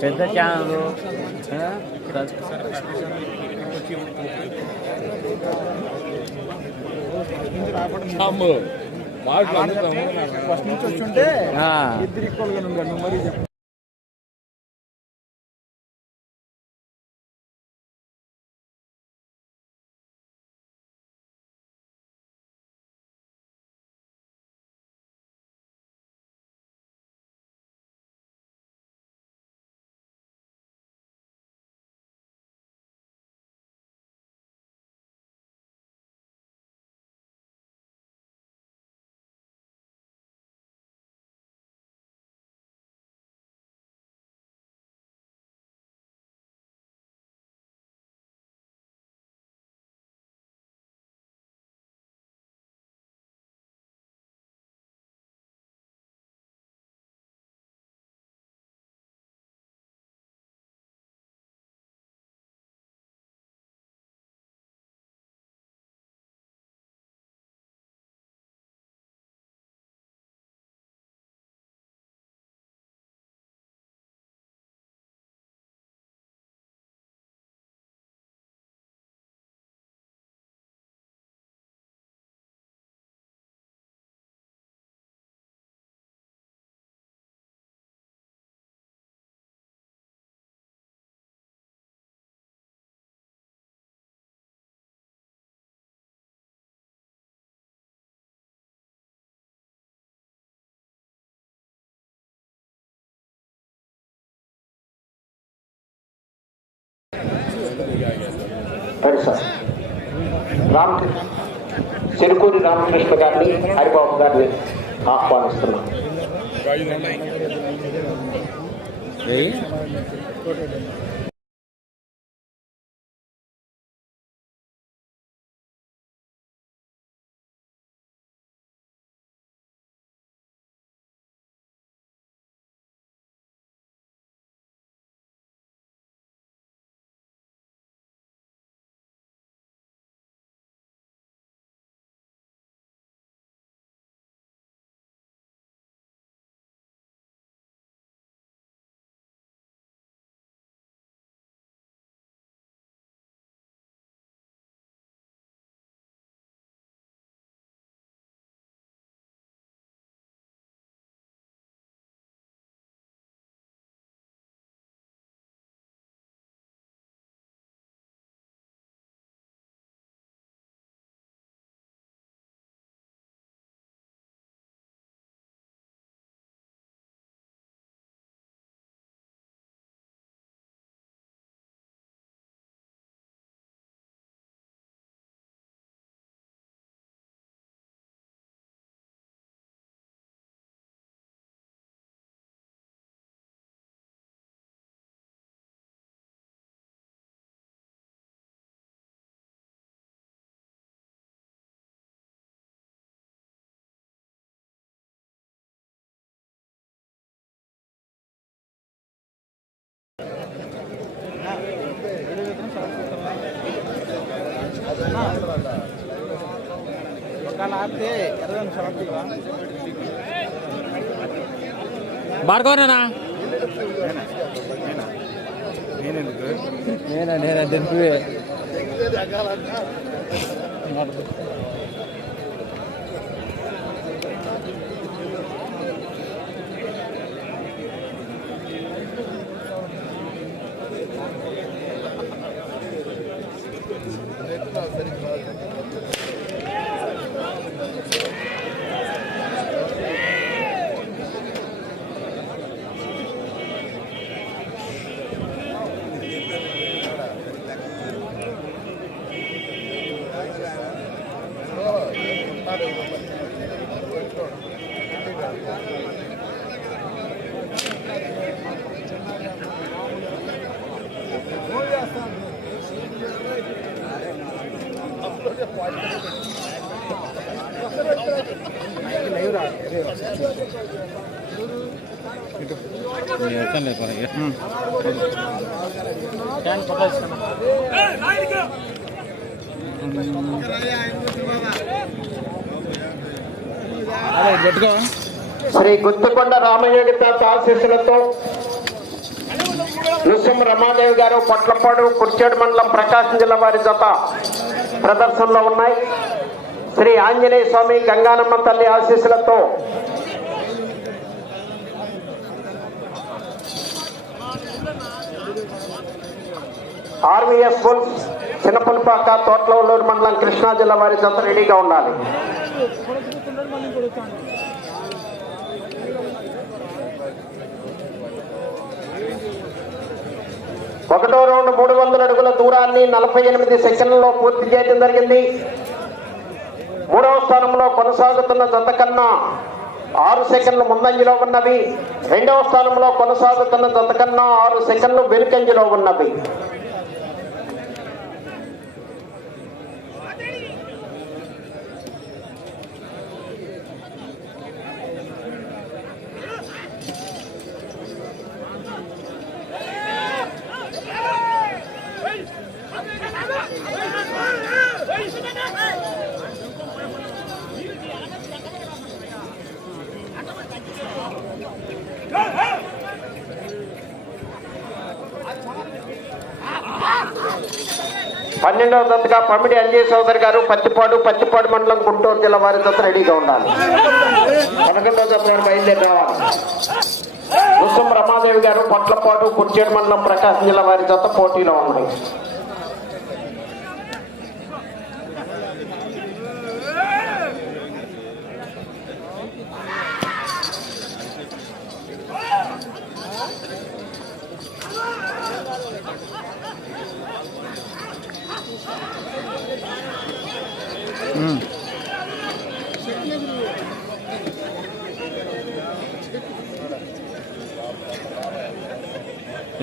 పెద్ద channel first నుంచి వచ్చి ఉంటే ఇద్దరు ఈక్వల్గా ఉండాలి నువ్వు మరీ చెప్పు రామకృష్ణ చెరుకూరి రామకృష్ణ గారిని హరిబాబు గారిని ఆహ్వానిస్తున్నాం. ఒకవేళ ఆపితే ఇరవై నిమిషాలు ఆపుతావా? భార్గవనా నేనెందుకు నేనా నేనా దింపి శ్రీ గుత్తుకొండ రామయోగి తాత ఆశీస్సులతో నృసింహ రమాదేవి గారు పొట్లపాడు కుర్చేడు మండలం ప్రకాశం జిల్లా వారి జత ప్రదర్శనలో ఉన్నాయి. శ్రీ ఆంజనేయ స్వామి గంగానమ్మ తల్లి ఆశీస్సులతో ఆర్వీఎస్ స్కూల్ చిన్నపులిపాక తోట్లవల్లూరు మండలం కృష్ణా జిల్లా వారి జత రెడీగా ఉండాలి. ఒకటో రౌండ్ మూడు వందల అడుగుల దూరాన్ని నలభై ఎనిమిది సెకండ్లలో పూర్తి చేయడం జరిగింది. మూడవ స్థానంలో కొనసాగుతున్న జత కన్నా ఆరు సెకండ్లు ముందంజలో ఉన్నవి. రెండవ స్థానంలో కొనసాగుతున్న జత కన్నా ఆరు సెకండ్లు వెనుకంజలో ఉన్నవి. పన్నెండవ జతగా పమిడి అంజయ్ చౌదరి గారు పత్తిపాడు పత్తిపాడు మండలం గుంటూరు జిల్లా వారి జత రెడీగా ఉండాలి. పదకొండవ జత వారు బయలుదేరి రావాలి. కుసుమ రమాదేవి గారు పొట్లపాడు కుర్చేడు మండలం ప్రకాశం జిల్లా వారి జత పోటీలో ఉన్నాయి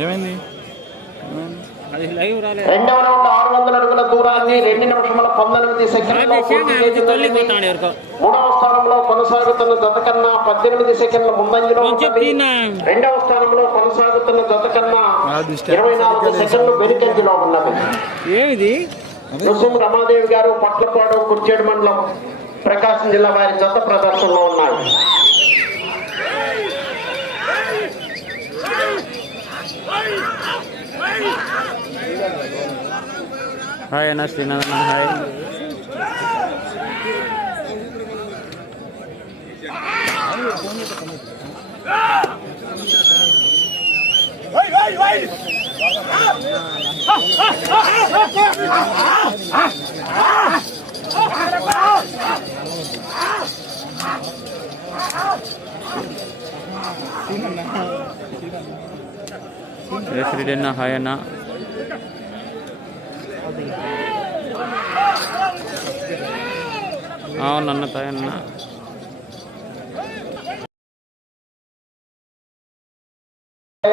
ఏమైంది అది లైవ్ రాలేదు రెండవ రౌండ్ ఆరు వందల అడుగుల దూరాన్ని రెండు నిమిషముల పంతొమ్మిది మూడవ స్థానంలో కొనసాగుతున్న జత కన్నా పద్దెనిమిది సెకండ్ల ముందంజలో. రెండవ స్థానంలో కొనసాగుతున్న జత కన్నా ఇరవై నాలుగు సెకండ్లు వెనుకంజలో ఉన్నది. ఏమిది? నృసింహ రమాదేవి గారు పట్లపాడు కుర్చేడు మండలం ప్రకాశం జిల్లా వారి జత ప్రదర్శనలో ఉన్నారు. హాయ్ అన్న శ్రీనాథ్ హాయ్. రెడ్డి అన్న హాయ్ అన్న అవునన్న తాయ్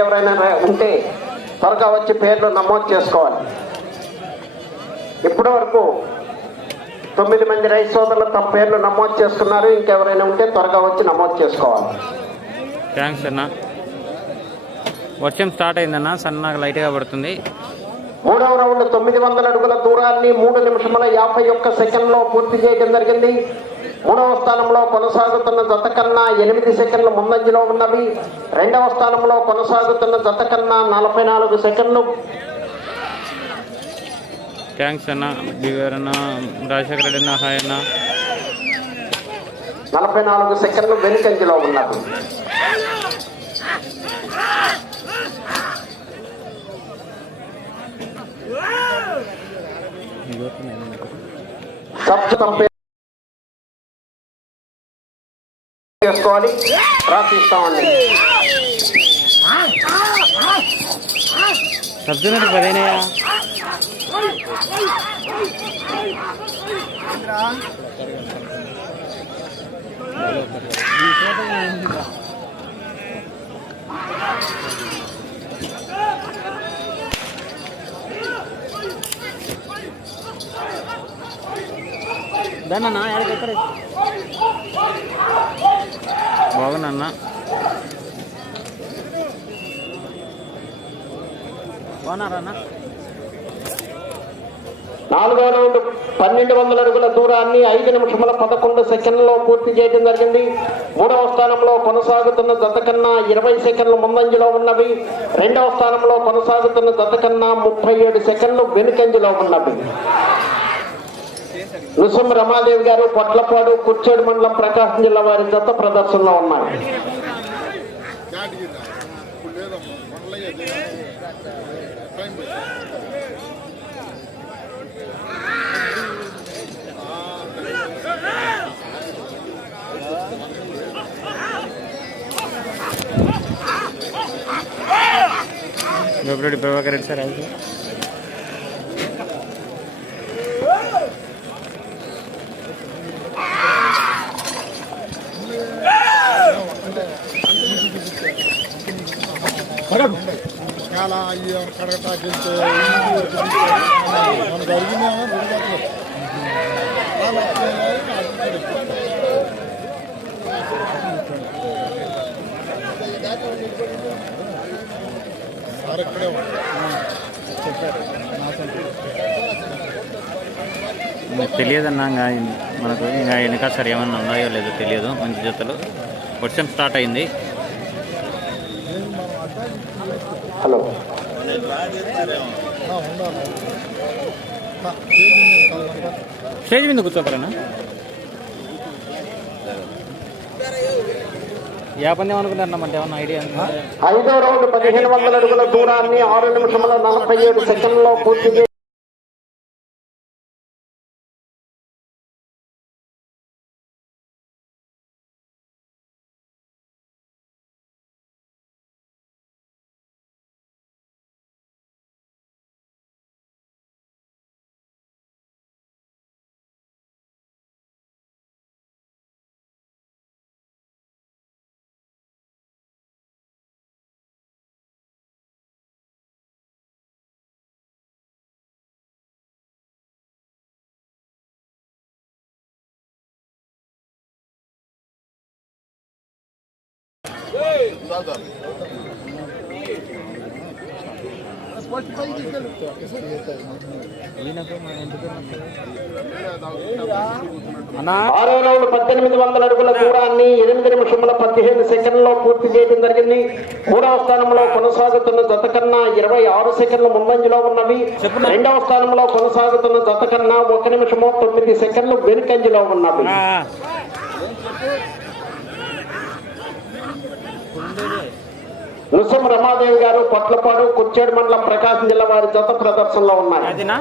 ఎవరైనా ఉంటే త్వరగా వచ్చి పేర్లు నమోదు చేసుకోవాలి. ఇప్పటి వరకు తొమ్మిది మంది రైతు సోదరులు తమ పేర్లు నమోదు చేసుకున్నారు. ఇంకెవరైనా ఉంటే త్వరగా వచ్చి నమోదు చేసుకోవాలి. థ్యాంక్స్ అన్న. వర్షం స్టార్ట్ అయిందన్న సన్నగా లైట్గా పడుతుంది. మూడవ రౌండ్ తొమ్మిది వందల అడుగుల దూరాన్ని మూడు నిమిషముల యాభై ఒక్క సెకండ్లో పూర్తి చేయడం జరిగింది. మూడవ స్థానంలో కొనసాగుతున్న జత కన్నా ఎనిమిది సెకండ్ల ముందంజలో ఉన్నవి. రెండవ స్థానంలో కొనసాగుతున్న జత కన్నా నలభై నాలుగు సెకండ్లు. థ్యాంక్స్ అన్న బివేర్ అన్న రాజశేఖర రెడ్డి అన్న హాయ్ అన్న. నలభై నాలుగు సెకండ్లు వెనుకంజలో ఉన్నవి. సబ్జెక్ట్ కంపేర్ చేసుకోవాలి రాసిస్తామండి సబ్జెక్ట్ పదేనయా దానన్నా ఎక్కడ బాగున్నా నాలుగో రౌండ్ పన్నెండు వందల అడుగుల దూరాన్ని ఐదు నిమిషముల పదకొండు సెకండ్లలో పూర్తి చేయడం జరిగింది. మూడవ స్థానంలో కొనసాగుతున్న జత కన్నా ఇరవై సెకండ్లు ముందంజలో ఉన్నవి. రెండవ స్థానంలో కొనసాగుతున్న జత కన్నా ముప్పై ఏడు సెకండ్లు వెనుకంజలో ఉన్నవి. నృసింహ రమాదేవి గారు పొట్లపాడు కుర్చేడు మండలం ప్రకాశం జిల్లా వారి జత ప్రదర్శనలో ఉన్నారు. గోపిరెడ్డి ప్రభాకర్ రెడ్డి సార్ అయితే చాలా అయ్యి కడగటాకి సార్ ఇక్కడే తెలియదన్నా ఇంకా మనకు ఇంకా వెనక సరి ఏమన్నా ఉన్నాయో లేదో తెలియదు మంచి జతలు. వర్షం స్టార్ట్ అయింది. హలో స్టేజ్ మీద ఏమన్నా ఐడియా? ఐదో రౌండ్ పదిహేను వందల అడుగుల దూరాన్ని ఆరు నిమిషముల నలభై ఏడు సెకండ్లలో పూర్తి ఆరో రౌండ్ పద్దెనిమిది వందల అడుగుల దూరాన్ని ఎనిమిది నిమిషముల పదిహేను సెకండ్లలో పూర్తి చేయడం జరిగింది. మూడవ స్థానంలో కొనసాగుతున్న జత కన్నా ఇరవై ఆరు సెకండ్లు ముందంజలో ఉన్నవి. రెండవ స్థానంలో కొనసాగుతున్న జత కన్నా ఒక నిమిషము తొమ్మిది సెకండ్లు వెనుకంజలో ఉన్నవి. ఆ, నృసింహ రమాదేవి గారు పొట్లపాడు కుర్చేడు మండలం ప్రకాశం జిల్లా వారి జత ప్రదర్శనలో ఉన్నాయి. అదినా?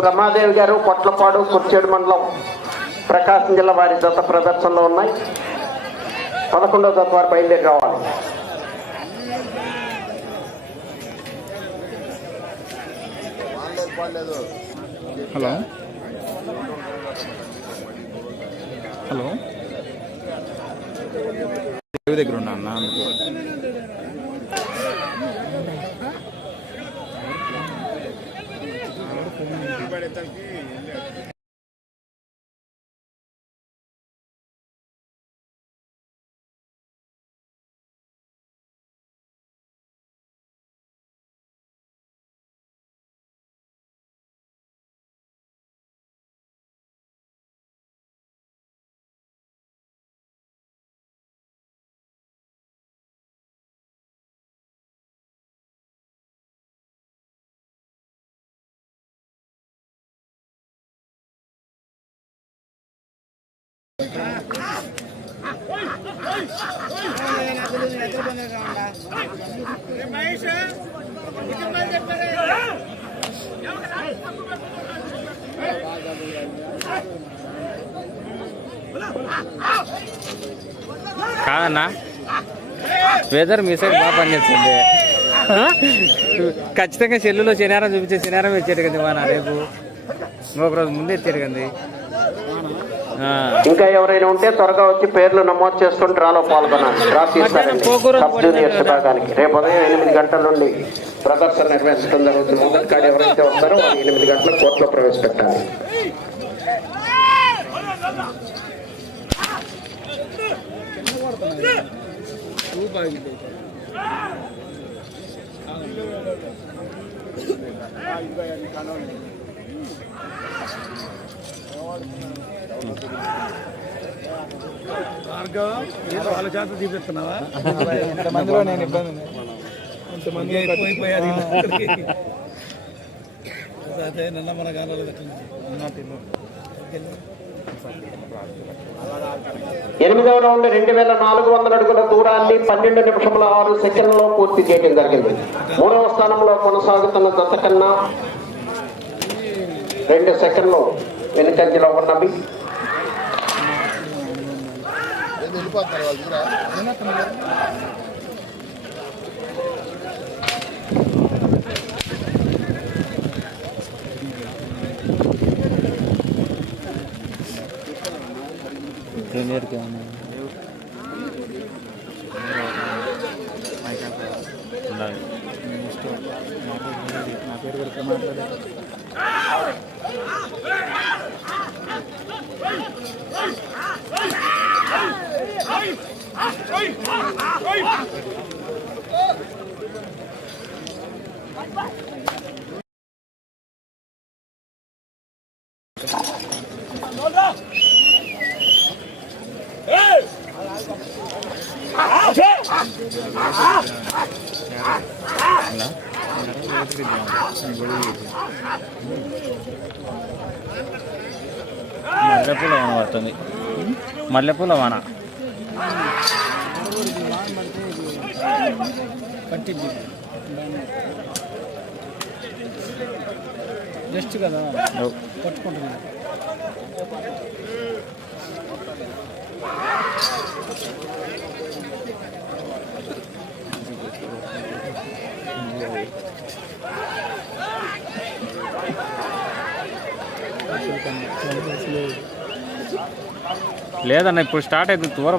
బ్రహ్మాదేవి గారు కొట్లపాడు కుర్చేడు మండలం ప్రకాశం జిల్లా వారి జత ప్రదర్శనలో ఉన్నాయి. పదకొండవ జత వారు బయలుదేరి రావాలి. హలో. హలో. దగ్గర ఉన్నా అన్న అందుకు కాదన్నా? వెదర్ మీ సైడ్ బాగా పనిచేస్తుంది. ఖచ్చితంగా సెల్లులో శనివారం చూపించే శనివారం వచ్చేది కదా మన రేపు. ఇంకొక రోజు ముందే ఇచ్చాడు కదా. ఇంకా ఎవరైనా ఉంటే త్వరగా వచ్చి పేర్లు నమోదు చేసుకుని డ్రాలో పాల్గొనాలి. డ్రా సబ్ జూనియర్స్ విభాగానికి. రేపు ఉదయం ఎనిమిది గంటల నుండి ప్రదర్శన నిర్వహించడం జరుగుతుంది. మొదటి కాడ ఎవరైతే వస్తారో వాళ్ళు ఎనిమిది గంటల కోర్టులో ప్రవేశపెట్టాలి. వాళ్ళ చేత చూపిస్తున్నావా ఇంతమందిలో నేను ఇబ్బంది ఇంతమంది అయిపోయారు అదే నిన్న మన గానాలు ఎనిమిదవ రౌండ్ రెండు వేల నాలుగు వందల అడుగుల దూరాన్ని పన్నెండు నిమిషముల ఆరు సెకండ్లో పూర్తి చేయడం జరిగింది. మూడవ స్థానంలో కొనసాగుతున్న దత్త కన్నా రెండు సెకండ్లు వెనుకంజలో ఉన్నవి. ఏది వెళ్ళిపోతున్నారు వాళ్ళు చూరా జూనియర్కి ఏమన్నా ఉండాలి నా పేరు పెడితే మాట్లాడారు మల్లెపూల వాన పడుతుంది మల్లెపూల వాన. పట్టింది జస్ట్ కదా. పట్టుకుంటుంది లేదన్న ఇప్పుడు స్టార్ట్ అయితే దూర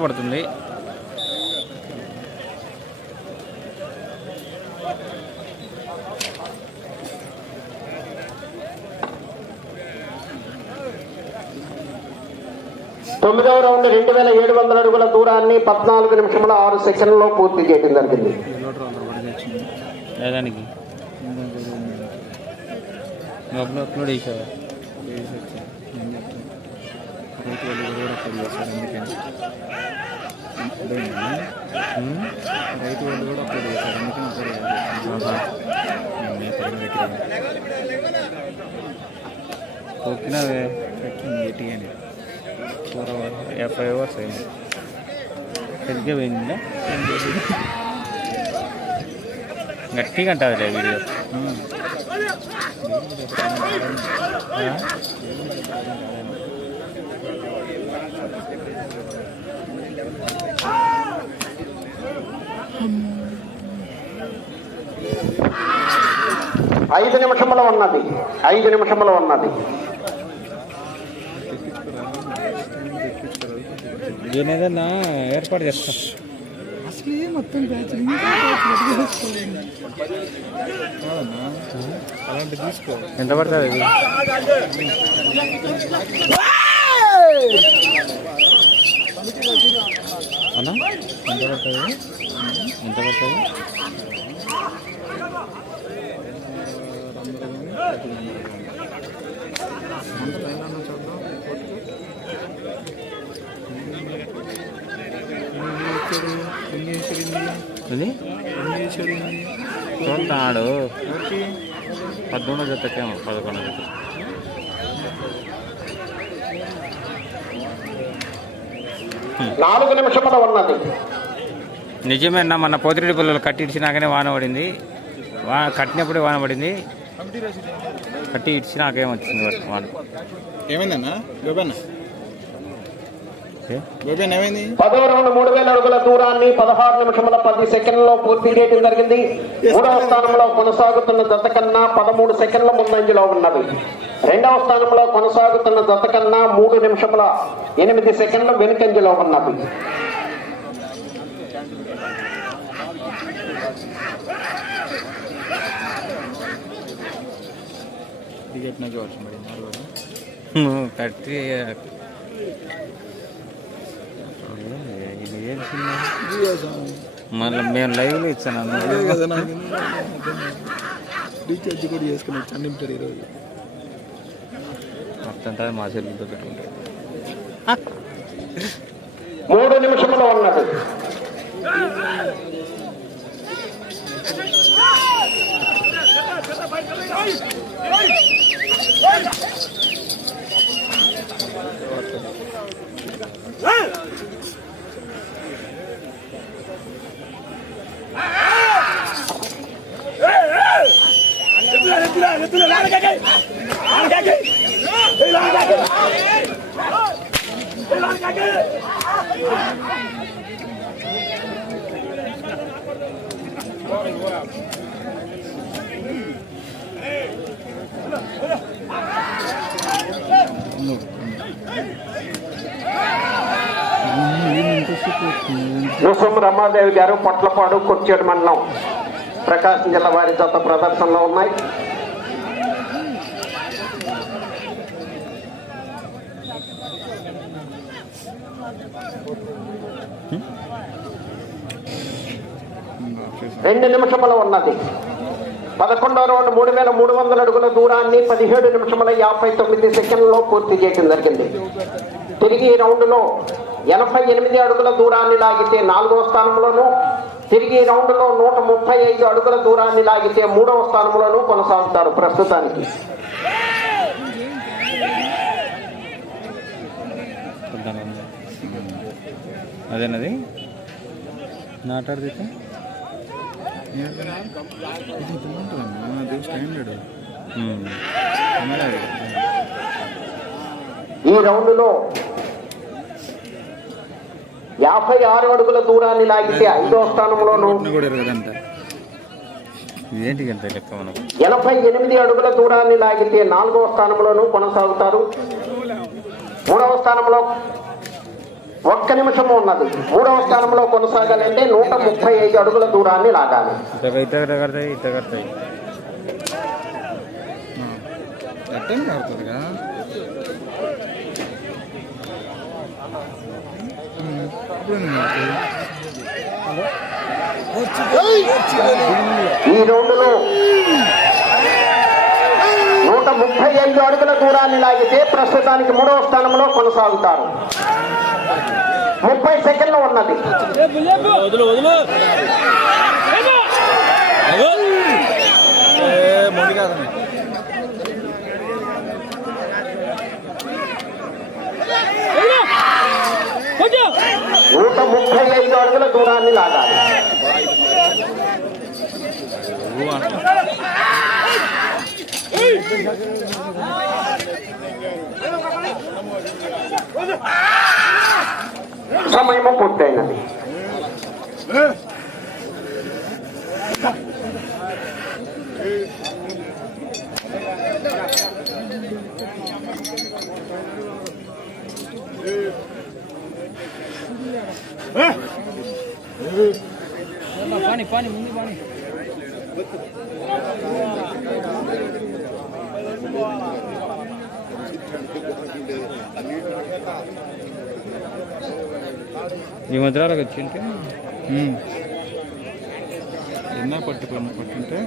తొమ్మిదవ రౌండ్ రెండు వేల ఏడు వందల అడుగుల దూరాన్ని పద్నాలుగు నిమిషముల ఆరు సెకండ్లలో పూర్తి చేయడం జరిగింది. అప్లోడ్ రైతు వాళ్ళు కూడా అప్లోడ్ చేశారు. అందుకని అప్లోడ్ రైతు వాళ్ళు కూడా తొక్కినవే పెట్టింది గట్టిగానే ఫోర్ అవర్స్ ఫైవ్ అవర్స్ అయింది సరిగ్గా పోయిందా? గట్టిగా అంటుంది వీడియో. Ah! ఐదు నిమిషముల ఉన్నది. ఐదు నిమిషముల ఉన్నది. దీని ఏదన్నా ఏర్పాటు చేస్తా. అసలు మొత్తం అలాంటి తీసుకో ఎంత పడుతుంది అన్నా ఎంత పడుతుంది ఎంత పడుతుంది ఇది చూస్తాడు పద్మూడు జతకేమో పదకొండు జత. నాలుగు నిమిషముల ఉన్నది. నిజమేనా మన పోతిరెడ్డి పిల్లలు కట్టి ఇచ్చినాకనే వాన పడింది. వా కట్టినప్పుడే వాన పడింది. కట్టి ఇచ్చినాకేం వచ్చింది వాన? ఏమైందన్నా? గోపన్న. ఓకే ఏమైంది? పదో రౌండ్ మూడు వేల అడుగుల దూరాన్ని పదహారు నిమిషముల పది సెకండ్లలో పూర్తి చేయడం జరిగింది. మూడవ స్థానంలో కొనసాగుతున్న జత కన్నా పదమూడు సెకండ్ల ముందంజలో ఉన్నది. రెండవ స్థానంలో కొనసాగుతున్న జత కన్నా మూడు నిమిషముల ఎనిమిది సెకండ్ల వెనుకంజలో ఉన్నది. దిగెట్టినాక వర్షం పడింది కట్టి మళ్ళీ మేము లైవ్లో ఇచ్చాను రీఛార్జ్ కూడా చేసుకుని చండించారు ఈరోజు. మొత్తం మా చెల్లితో పెట్టుకుంటాడు మూడు నిమిషములు ఉన్నది నృసింహ రమాదేవి గారు పొట్లపాడు కొచ్చేడు మండలం. ప్రకాశం జిల్లా వారి జత ప్రదర్శనలో ఉన్నాయి. రెండు నిమిషముల ఉన్నది. పదకొండవ రౌండ్ మూడు వేల మూడు వందల అడుగుల దూరాన్ని పదిహేడు నిమిషముల యాభై తొమ్మిది సెకండ్లో పూర్తి చేయడం జరిగింది. తిరిగి ఈ రౌండ్లో ఎనభై ఎనిమిది అడుగుల దూరాన్ని లాగితే నాలుగవ స్థానంలోను తిరిగి ఈ రౌండ్లో నూట ముప్పై ఐదు అడుగుల దూరాన్ని లాగితే మూడవ స్థానంలోనూ కొనసాగుతారు ప్రస్తుతానికి. చూద్దాం అదేనది నాటాడితే స్టాండర్డ్ ఈ రౌండ్లో యాభై ఆరు అడుగుల దూరాన్ని లాగితే ఐదవ స్థానంలోను ఎనభై ఎనిమిది అడుగుల దూరాన్ని లాగితే నాలుగవ స్థానంలోనూ కొనసాగుతారు. మూడవ స్థానంలో ఒక్క నిమిషము ఉన్నది. మూడవ స్థానంలో కొనసాగాలంటే నూట ముప్పై ఐదు అడుగుల దూరాన్ని లాగాలి. ఈ రౌండ్లో నూట ముప్పై ఐదు అడుగుల దూరాన్ని లాగితే ప్రస్తుతానికి మూడవ స్థానంలో కొనసాగుతారు. ముప్పై సెకండ్లు ఉన్నది. నూట ముప్పై ఐదు అడుగుల దూరాన్ని లాగాలి. Chama aí, Mocoteia. பாணி பாணி முந்தி பாணி அநீட்டு ఈ మధ్యలోకి వచ్చింటే? ఎన్న పట్టుకున్నాం పట్టుంటే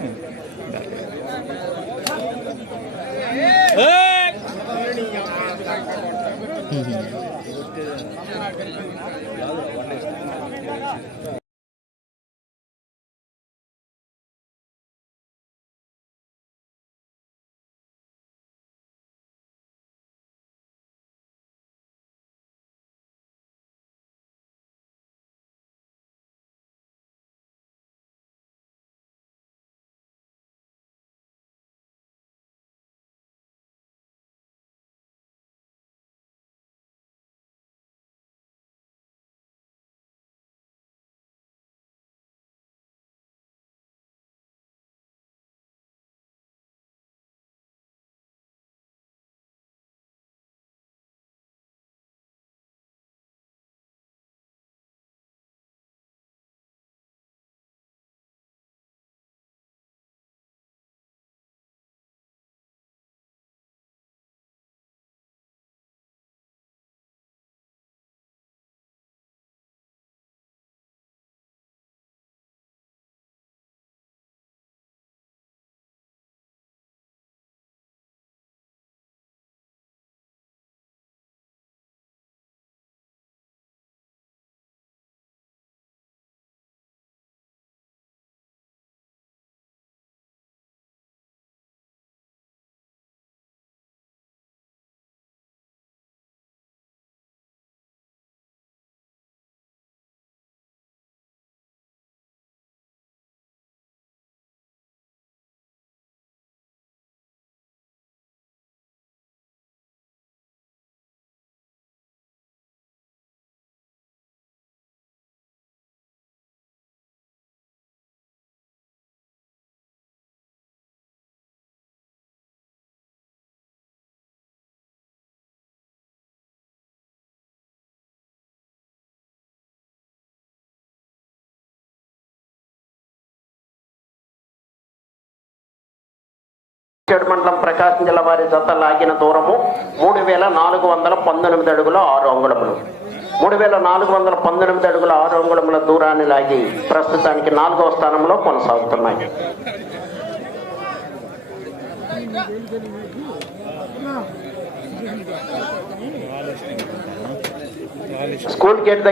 చెడు మండలం ప్రకాశం జిల్లా వారి జత లాగిన దూరము మూడు వేల నాలుగు వందల పంతొమ్మిది అడుగుల ఆరు అంగుళములు. మూడు వేల నాలుగు వందల పంతొమ్మిది అడుగుల ఆరు అంగుళముల దూరాన్ని లాగి ప్రస్తుతానికి నాలుగవ స్థానంలో కొనసాగుతున్నాయి. స్కూల్ గేట్ దగ్గర